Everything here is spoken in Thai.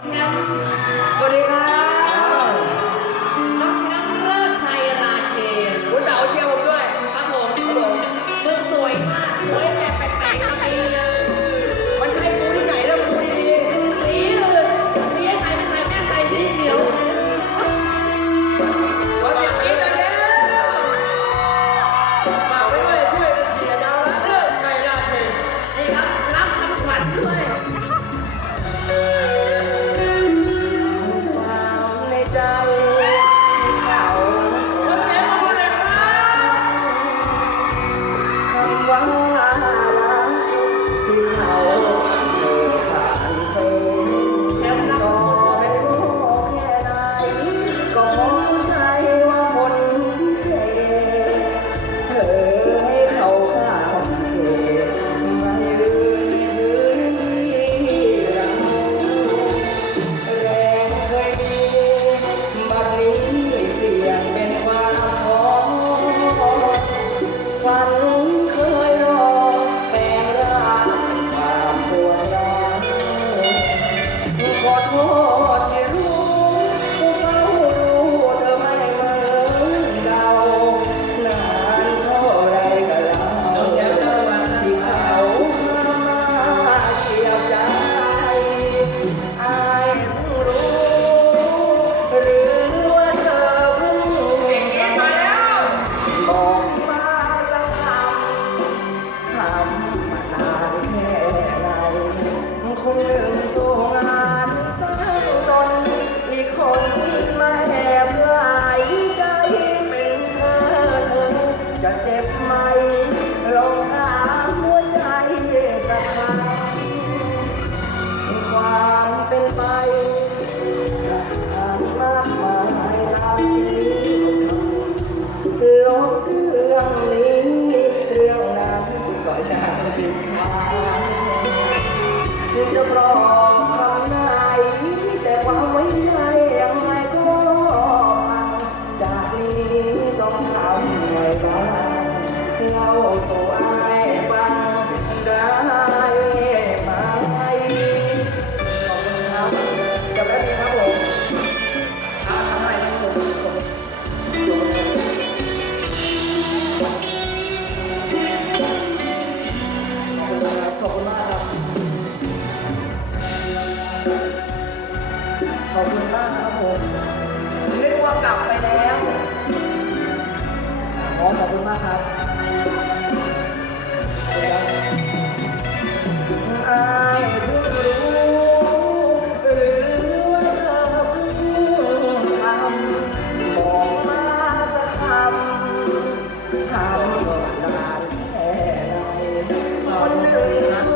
สวัสดีครั กรอกคำไหน แต่ความไว้ยังไงก็พังจากนี้ต้องทำไงบ้างเล่าตัว มากครับผมนึกว่ากลับไปแล้วขอขอบคุณมากครับอายเพิ่รู้หรือว่าเธอทำบอกมาสักคำทำนานแค่ไหนคนหนึ่ง